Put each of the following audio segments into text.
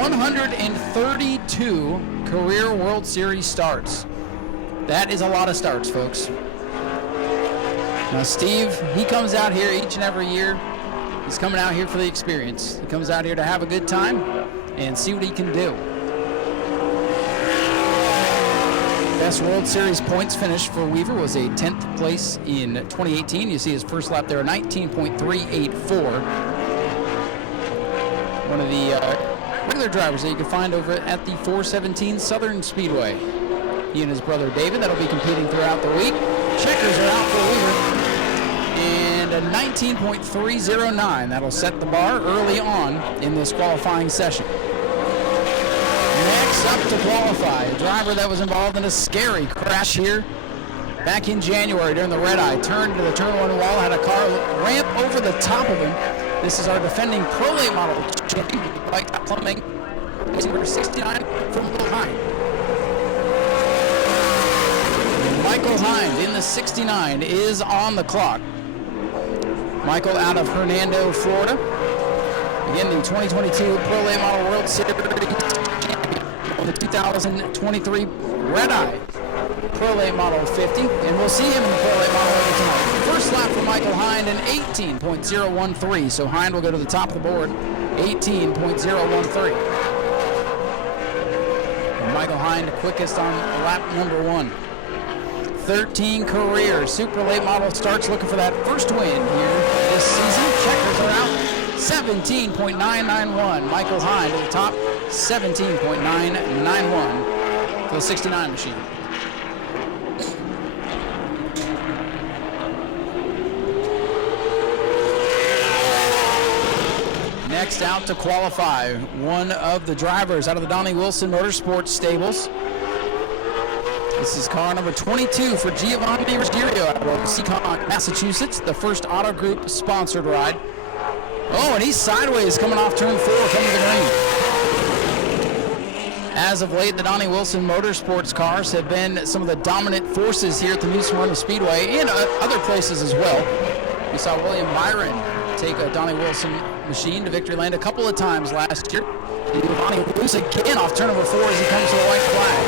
132 career World Series starts. That is a lot of starts, folks. Now, Steve, he comes out here each and every year. He's coming out here for the experience. He comes out here to have a good time and see what he can do. Best World Series points finish for Weaver was a 10th place in 2018. You see his first lap there, 19.384. One of the regular drivers that you can find over at the 417 Southern Speedway. He and his brother David, that'll be competing throughout the week. Checkers are out for Weaver. And a 19.309. That'll set the bar early on in this qualifying session. Next up to qualify, a driver that was involved in a scary crash here back in January during the red eye. Turned to the turn one wall, had a car ramp over the top of him. This is our defending Pro Late model champion, Mike Plumbing, number 69 from Little Hind. Michael Hind in the 69 is on the clock. Michael out of Hernando, Florida. Again, the 2022 Pro Late Model World Series champion of the 2023 Red Eye Pro Late Model 50. And we'll see him in the Pro Late Model over tonight. First lap for Michael Hind, an 18.013. So Hind will go to the top of the board, 18.013. And Michael Hind, the quickest on lap number 1. 13 career Super Late Model starts, looking for that first win here this season. Checkers are out, 17.991. Michael Hind at the top, 17.991 for the 69 machine. Next out to qualify, one of the drivers out of the Donnie Wilson Motorsports stables. This is car number 22 for Giovanni Ruggiero out of Seacon, Massachusetts, the first Auto Group sponsored ride. Oh, and he's sideways coming off turn 4, coming to the green. As of late, the Donnie Wilson Motorsports cars have been some of the dominant forces here at the New Smyrna Speedway and other places as well. We saw William Byron take a Donnie Wilson machine to victory lane a couple of times last year. Giovanni loose again off turn number 4 as he comes to the white flag.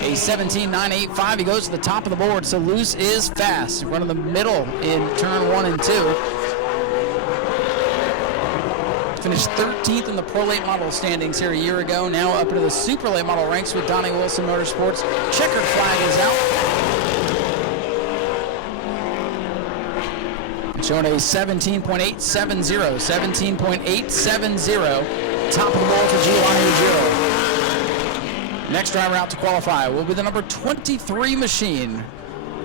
A 17.985, he goes to the top of the board, so Luce is fast. Running the middle in turn 1 and 2. Finished 13th in the Pro Late Model standings here a year ago, now up into the Super Late Model ranks with Donnie Wilson Motorsports. Checkered flag is out. Showing a 17.870, 17.870, top of the board for Giovanni Ruggiero. Next driver out to qualify will be the number 23 machine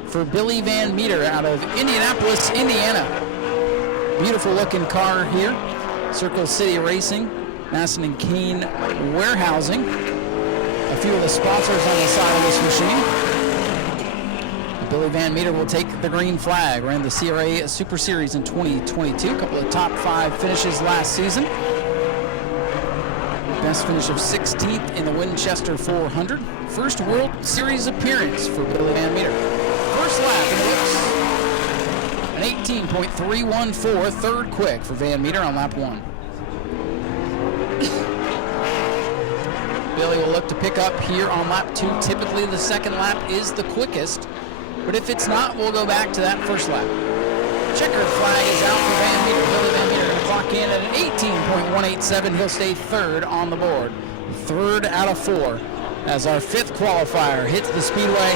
for Billy Van Meter out of Indianapolis, Indiana. Beautiful looking car here. Circle City Racing, Masson and Kane Warehousing. A few of the sponsors on the side of this machine. Billy Van Meter will take the green flag. Ran the CRA Super Series in 2022. A couple of top 5 finishes last season. Best finish of 16th in the Winchester 400. First World Series appearance for Billy Van Meter. First lap in the looks. An 18.314, third quick for Van Meter on lap 1. Billy will look to pick up here on lap 2. Typically the second lap is the quickest, but if it's not, we'll go back to that first lap. Checkered flag is out for Van Meter. Billy Van Meter going to clock in at an 18.187. He'll stay third on the board. Third out of 4 as our 5th qualifier hits the speedway.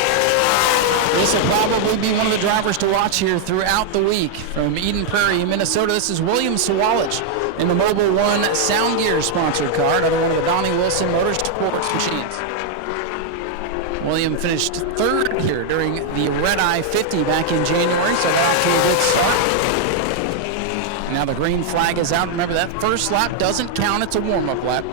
This will probably be one of the drivers to watch here throughout the week. From Eden Prairie, Minnesota, this is William Sawalich in the Mobil 1 Sound Gear sponsored car, another one of the Donnie Wilson Motorsports machines. William finished 3rd here during the Red Eye 50 back in January, so got off to a good start. Now the green flag is out. Remember, that first lap doesn't count. It's a warm-up lap.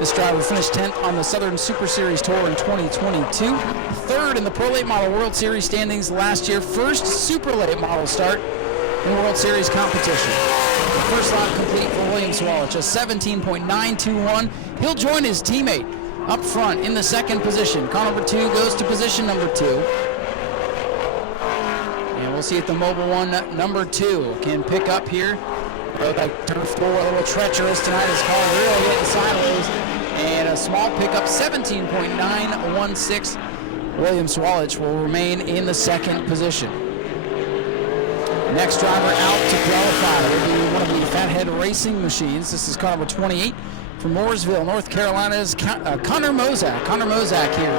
This driver finished 10th on the Southern Super Series Tour in 2022. 3rd in the Pro Late Model World Series standings last year. First Super Late Model start in World Series competition. The first lap complete for William Sawalich, a 17.921. He'll join his teammate up front in the second position. Car number 2 goes to position number 2. And we'll see if the Mobil 1 number 2 can pick up here Both like turn 4, a little treacherous tonight. His car really getting sideways. And a small pickup, 17.916. William Swalich will remain in the second position. Next driver out to qualify will be one of the Fathead Racing Machines. This is car number 28 from Mooresville, North Carolina's Connor Mozak. Connor Mozak here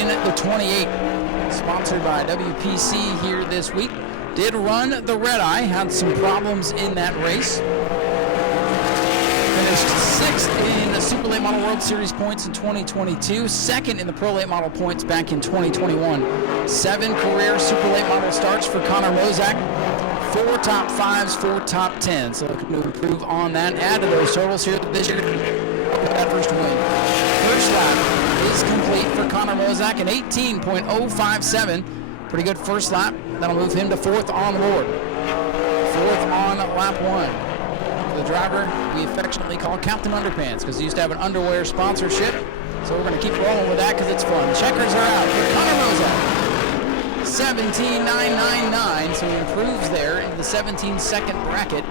in the 28. Sponsored by WPC here this week. Did run the Red Eye, had some problems in that race. Finished 6th in the Super Late Model World Series points in 2022, 2nd in the Pro Late Model points back in 2021. 7 career Super Late Model starts for Connor Mozak, 4 top 5s, 4 top 10s. So looking to improve on that. Add to those totals here this year. That first win. First lap is complete for Connor Mozak, an 18.057. Pretty good first lap. That'll move him to 4th on the board. 4th on lap 1. The driver we affectionately call Captain Underpants because he used to have an underwear sponsorship. So we're going to keep rolling with that because it's fun. Checkers are out for Connor Mozak. 17.999, so he improves there into the 17-second bracket,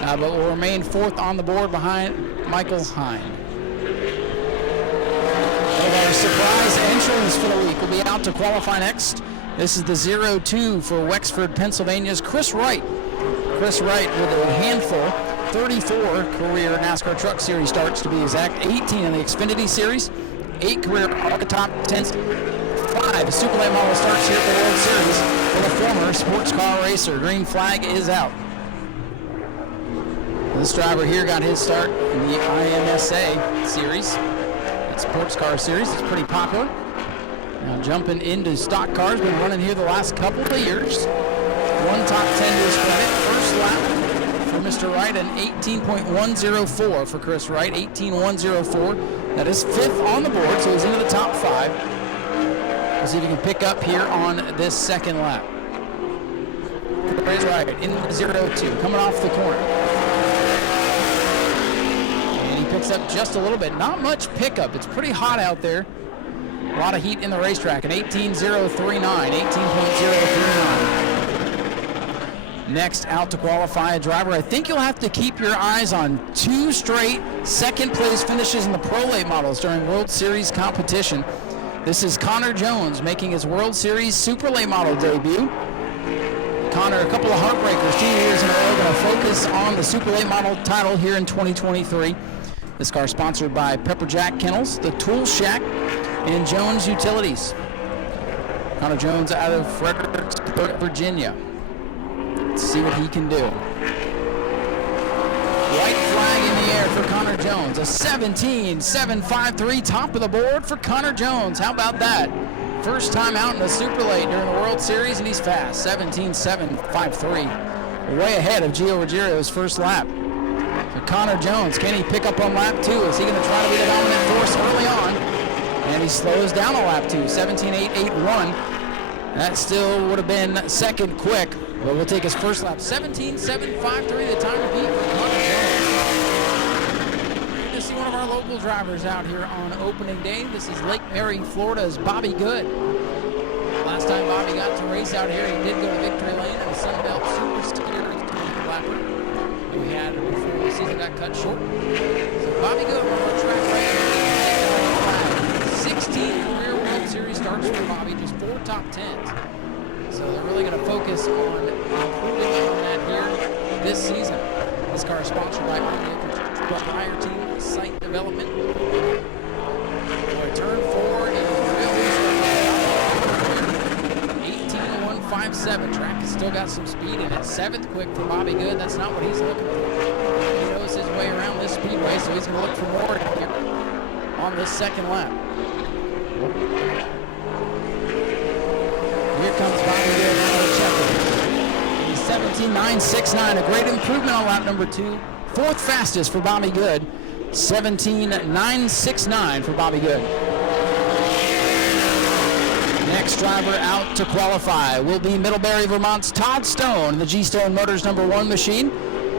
but will remain 4th on the board behind Michael Hine. One of our surprise entrants for the week will be out to qualify next. This is the 02 for Wexford, Pennsylvania's Chris Wright. Chris Wright with a handful, 34 career NASCAR Truck Series starts to be exact, 18 in the Xfinity Series, 8 career ARCA top 10s, 5 Super Late Model starts here at the World Series for the former sports car racer. Green flag is out. This driver here got his start in the IMSA Series. That sports car series is pretty popular. Now jumping into stock cars, been running here the last couple of years. 1 top 10 to his credit. First lap for Mr. Wright, an 18.104 for Chris Wright, 18.104. That is 5th on the board, so he's into the top 5. We'll see if he can pick up here on this second lap. Chris Wright in the 02, coming off the corner. And he picks up just a little bit. Not much pickup. It's pretty hot out there. A lot of heat in the racetrack, an 18.039, 18.039. Next out to qualify a driver. I think you'll have to keep your eyes on 2 straight second place finishes in the Pro Late Models during World Series competition. This is Connor Jones making his World Series Super Late Model debut. Connor, a couple of heartbreakers, 2 years in a row, going to focus on the Super Late Model title here in 2023. This car sponsored by Pepperjack Kennels, the Tool Shack, and Jones Utilities. Connor Jones out of Fredericksburg, Virginia. Let's see what he can do. White flag in the air for Connor Jones. A 17.753 top of the board for Connor Jones. How about that? First time out in the Super Late during the World Series, and he's fast. 17.753. Way ahead of Gio Ruggiero's first lap. So Connor Jones, can he pick up on lap 2? Is he going to try to be the dominant force early on? And he slows down on lap 2, 17.881. That still would have been second quick, but we'll take his first lap. 17.753, the time to beat for Connor Jones. Good to see one of our local drivers out here on opening day. This is Lake Mary, Florida's Bobby Good. Last time Bobby got to race out here, he did go to victory lane in the Sunbelt Super Series lapper. We had it before the season got cut short. So Bobby Good on our track right here. 16 career World Series starts for Bobby, just 4 top 10s. So they're really going to focus on improving on that here this season. This car is sponsored by Fire Team Site Development. Boy, turn 4 is really 18.157. Track has still got some speed in it. 7th quick for Bobby Good. That's not what he's looking for. He knows his way around this speedway, so he's going to look for more here on this second lap. Here comes Bobby Good out of the Chequered. He's 17.969, a great improvement on lap number 2. 4th fastest for Bobby Good. 17.969 for Bobby Good. Next driver out to qualify will be Middlebury, Vermont's Todd Stone, the G-Stone Motors #1 machine.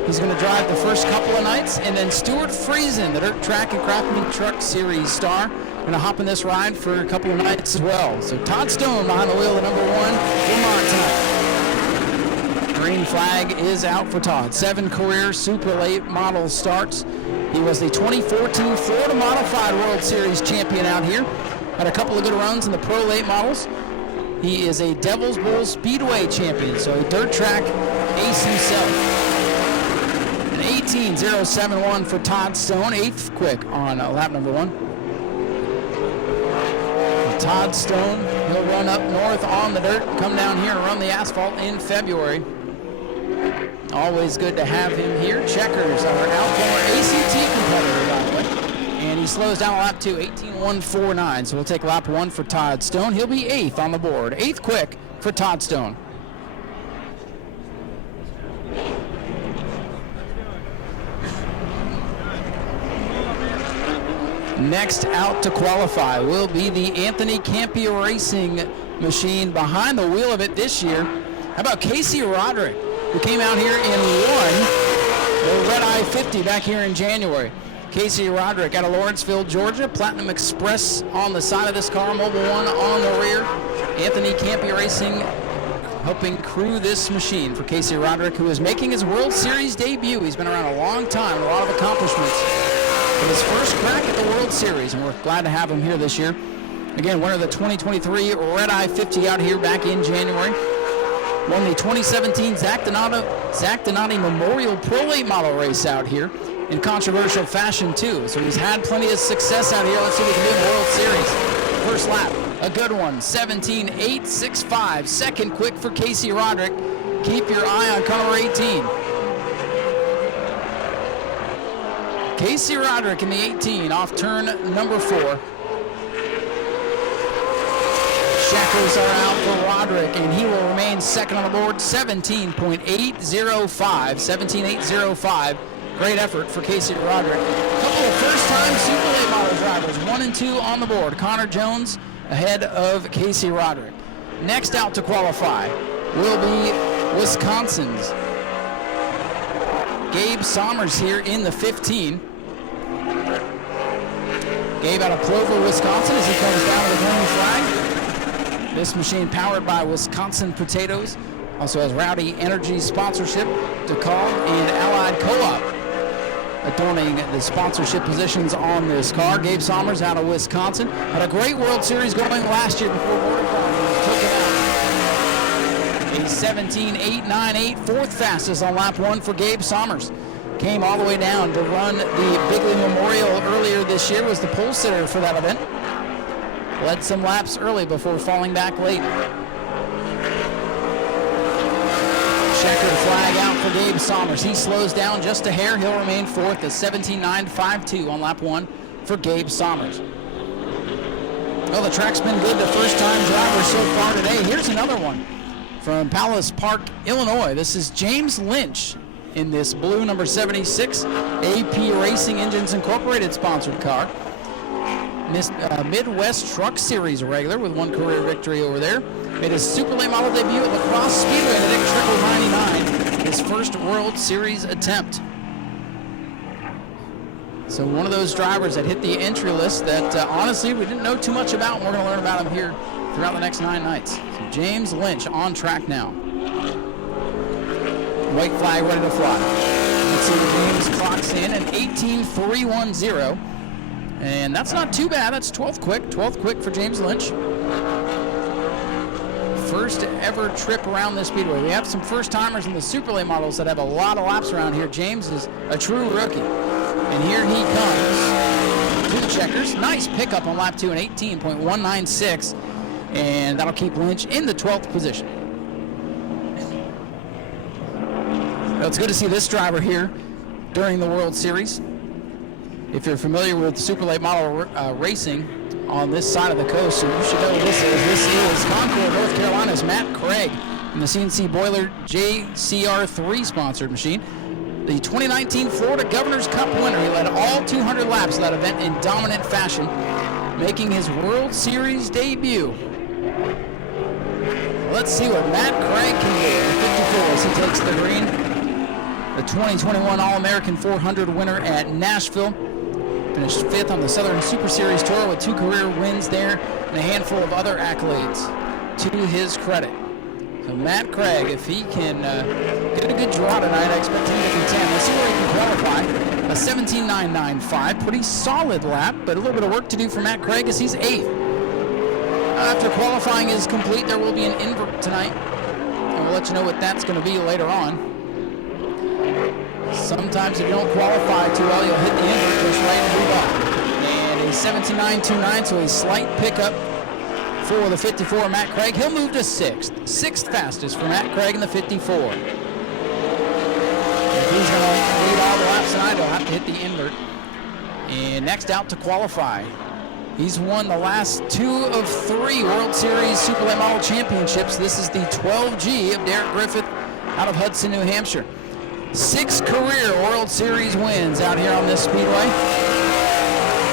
He's going to drive the first couple of nights, and then Stuart Friesen, the Dirt Track and Craft Meet Truck Series star, going to hop in this ride for a couple of nights as well. So Todd Stone behind the wheel of #1 Vermont tonight. Green flag is out for Todd. 7 career super late model starts. He was the 2014 Florida Modified World Series champion out here. Had a couple of good runs in the pro late models. He is a Devil's Bowl Speedway champion, so a dirt track ace himself. An 18.071 for Todd Stone, 8th quick on lap number 1. Todd Stone, he'll run up north on the dirt, come down here and run the asphalt in February. Always good to have him here. Checkers, our outdoor ACT competitor, by the way. And he slows down on lap 2, 18.149. So we'll take lap 1 for Todd Stone. He'll be 8th on the board. 8th quick for Todd Stone. Next out to qualify will be the Anthony Campia Racing machine. Behind the wheel of it this year, how about Casey Roderick, who came out here and won the Red Eye 50 back here in January. Casey Roderick out of Lawrenceville, Georgia. Platinum Express on the side of this car, Mobile One on the rear. Anthony Campia Racing helping crew this machine for Casey Roderick, who is making his World Series debut. He's been around a long time, a lot of accomplishments. But his first crack at the World Series, and we're glad to have him here this year. Again, winner of the 2023 Red Eye 50 out here back in January. Won the 2017 Zach Donati Memorial Pro Late Model race out here in controversial fashion too. So he's had plenty of success out here. Let's see what he can do in the World Series. First lap, a good one, 17.865. Second quick for Casey Roderick. Keep your eye on car number 18. Casey Roderick in the 18 off turn number 4. Checkers are out for Roderick, and he will remain second on the board, 17.805. 17.805. Great effort for Casey Roderick. A couple of first-time Super Late Model drivers, 1 and 2 on the board. Connor Jones ahead of Casey Roderick. Next out to qualify will be Wisconsin's Gabe Sommers here in the 15. Gabe out of Clover, Wisconsin, as he comes down to the green flag. This machine powered by Wisconsin Potatoes. Also has Rowdy Energy sponsorship, DeKalb and Allied Co-op adorning the sponsorship positions on this car. Gabe Sommers out of Wisconsin. Had a great World Series going last year before Oregon took it out. A 17.898, 4th fastest on lap 1 for Gabe Sommers. Came all the way down to run the Bigley Memorial earlier this year, was the pole sitter for that event. Led some laps early before falling back late. Checkered flag out for Gabe Sommers. He slows down just a hair. He'll remain 4th at 17.952 on lap 1 for Gabe Sommers. Well, the track's been good to first-time drivers so far today. Here's another one from Palace Park, Illinois. This is James Lynch in this blue number 76 AP Racing Engines Incorporated sponsored car. Midwest Truck Series regular with 1 career victory over there. Made his Super Late Model debut at La Crosse Speedway at Triple 99, his first World Series attempt. So one of those drivers that hit the entry list that honestly we didn't know too much about, and we're going to learn about him here throughout the next 9 nights. So James Lynch on track now. White flag ready to fly. Let's see what James clocks in at 18.310. And that's not too bad. That's 12th quick for James Lynch. First ever trip around this speedway. We have some first timers in the Super Late models that have a lot of laps around here. James is a true rookie. And here he comes to the checkers. Nice pickup on lap 2 in 18.196. And that'll keep Lynch in the 12th position. Well, it's good to see this driver here during the World Series. If you're familiar with Super Late Model racing on this side of the coast, so you should know what this is. This is Concord, North Carolina's Matt Craig in the CNC Boiler JCR3 sponsored machine. The 2019 Florida Governor's Cup winner. He led all 200 laps of that event in dominant fashion, making his World Series debut. Let's see what Matt Craig can do. 54 as he takes the green. The 2021 All-American 400 winner at Nashville. Finished 5th on the Southern Super Series Tour with 2 career wins there and a handful of other accolades to his credit. So Matt Craig, if he can get a good draw tonight, I expect him to contend. Let's see where he can qualify. A 17.995, pretty solid lap, but a little bit of work to do for Matt Craig as he's 8th. After qualifying is complete, there will be an invert tonight, and we'll let you know what that's going to be later on. Sometimes if you don't qualify too well, you'll hit the invert just right and move up. And a 17.929, so a slight pickup for the 54 Matt Craig. He'll move to 6th. 6th fastest for Matt Craig in the 54. If he's going to lead all the laps tonight, he'll have to hit the invert. And next out to qualify. He's won the last 2 of 3 World Series Super Late Model Championships. This is the 12G of Derek Griffith out of Hudson, New Hampshire. 6 career World Series wins out here on this speedway.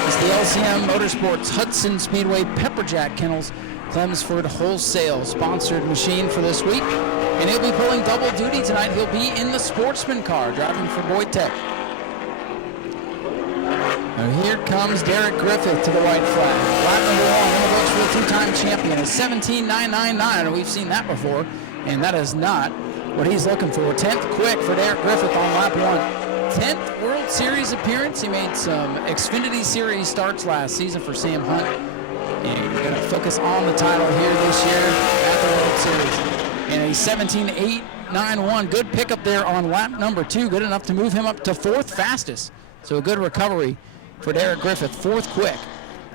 It's the LCM Motorsports Hudson Speedway Pepperjack Kennels Clemsford Wholesale sponsored machine for this week. And he'll be pulling double duty tonight. He'll be in the sportsman car driving for Wojtek. Now here comes Derek Griffith to the white flag. Lap number 1 in the books for the 2-time champion is 17.999. We've seen that before, and that is not what he's looking for. 10th quick for Derek Griffith on lap 1. 10th World Series appearance. He made some Xfinity Series starts last season for Sam Hunt. And we're going to focus on the title here this year at the World Series. And a 17.891. Good pickup there on lap number 2. Good enough to move him up to 4th fastest. So a good recovery for Derek Griffith. 4th quick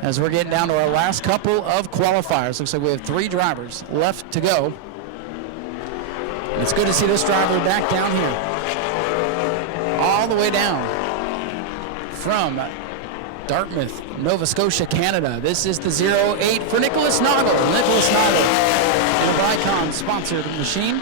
as we're getting down to our last couple of qualifiers. Looks like we have 3 drivers left to go. And it's good to see this driver back down here. All the way down from Dartmouth, Nova Scotia, Canada. This is the 08 for Nicholas Noggle. Nicholas Noggle in a Vicon sponsored machine.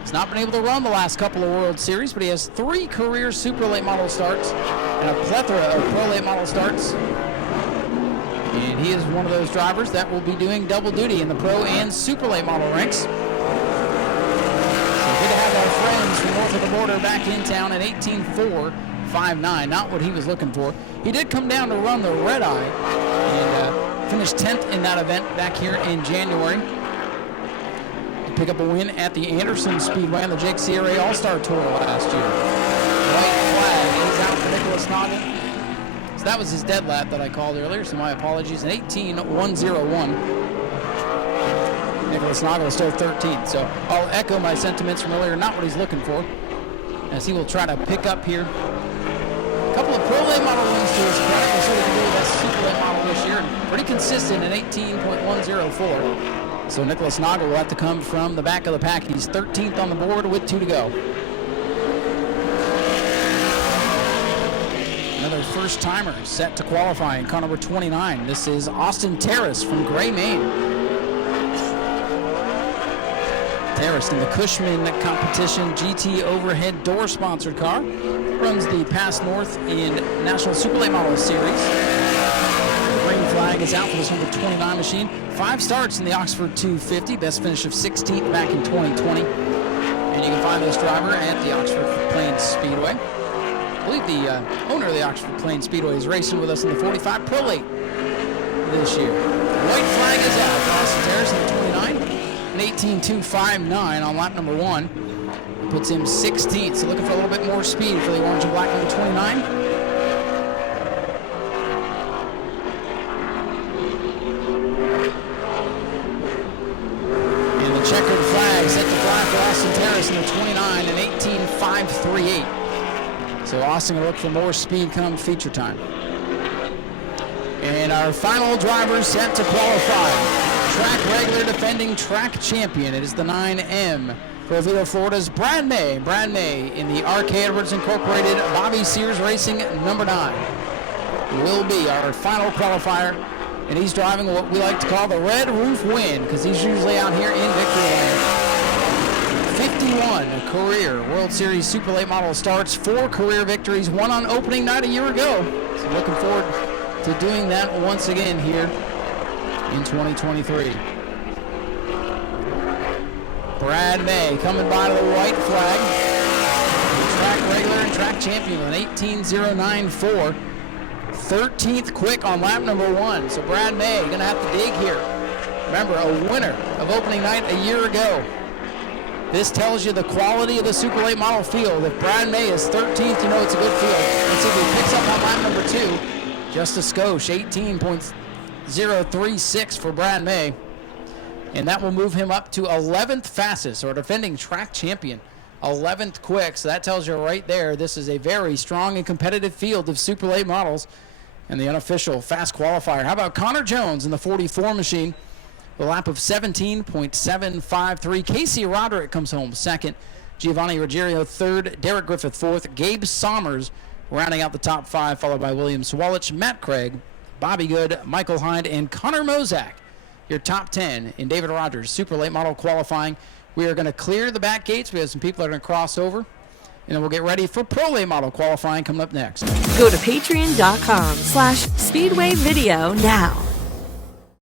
He's not been able to run the last couple of World Series, but he has 3 career Super Late Model starts and a plethora of Pro Late Model starts. And he is one of those drivers that will be doing double duty in the Pro and Super Late Model ranks. Good to have our friends from north of the border back in town at 18.459. Not what he was looking for. He did come down to run the Red Eye and finished 10th in that event back here in January. To pick up a win at the Anderson Speedway on the Jake CRA All-Star Tour last year. White flag is out for Nicholas Noggle. So that was his dead lap that I called earlier, so my apologies. An 18.101. Nicholas Noggle is still 13th, so I'll echo my sentiments from earlier. Not what he's looking for, as he will try to pick up here. A couple of Pro Late Model wins to his credit. We'll see what he can do with that Super Late Model this year. Pretty consistent in 18.104. So Nicholas Noggle will have to come from the back of the pack. He's 13th on the board with 2 to go. Another first-timer set to qualify in car number 29. This is Austin Terrace from Gray, Maine. Terrace in the Cushman competition GT overhead door sponsored car. Runs the Pass North in National Super Late Model Series. The green flag is out for this number 29 machine. 5 starts in the Oxford 250. Best finish of 16th back in 2020. And you can find this driver at the Oxford Plains Speedway. I believe the owner of the Oxford Plains Speedway is racing with us in the 45 Pro Late this year. The white flag is out for Austin Terrace in the 29. An 18.259 on lap number 1. Puts him 16th. So looking for a little bit more speed for the orange and black number 29. And the checkered flag set to fly for Austin Terrace in the 29, an 18.538. So Austin will look for more speed come feature time. And our final driver set to qualify. Track regular defending track champion. It is the 9M for Oviedo, Florida's Brad May. Brad May in the RK Edwards Incorporated Bobby Sears Racing number 9 will be our final qualifier. And he's driving what we like to call the Red Roof Win, because he's usually out here in victory lane. 51 career World Series Super Late Model starts, 4 career victories, 1 on opening night a year ago. So looking forward to doing that once again here in 2023. Brad May coming by to the white flag. Track regular and track champion with an 18.094. 13th quick on lap number 1. So Brad May going to have to dig here. Remember, a winner of opening night a year ago This tells you the quality of the super late model field. If Brad May is 13th, you know it's a good field. Let's see if he picks up on lap number 2. Just a skosh, 18.036 for Brad May. And that will move him up to 11th fastest, or defending track champion. 11th quick, so that tells you right there this is a very strong and competitive field of super late models. And the unofficial fast qualifier. How about Connor Jones in the 44 machine? The lap of 17.753. Casey Roderick comes home second. Giovanni Ruggiero third. Derek Griffith fourth. Gabe Sommers rounding out the top 5, followed by William Swalich, Matt Craig, Bobby Good, Michael Hind, and Connor Mozak. Your top 10 in David Rogers super late model qualifying. We are going to clear the back gates. We have some people that are going to cross over. And then we'll get ready for pro late model qualifying coming up next. Go to patreon.com/Speedway Video now.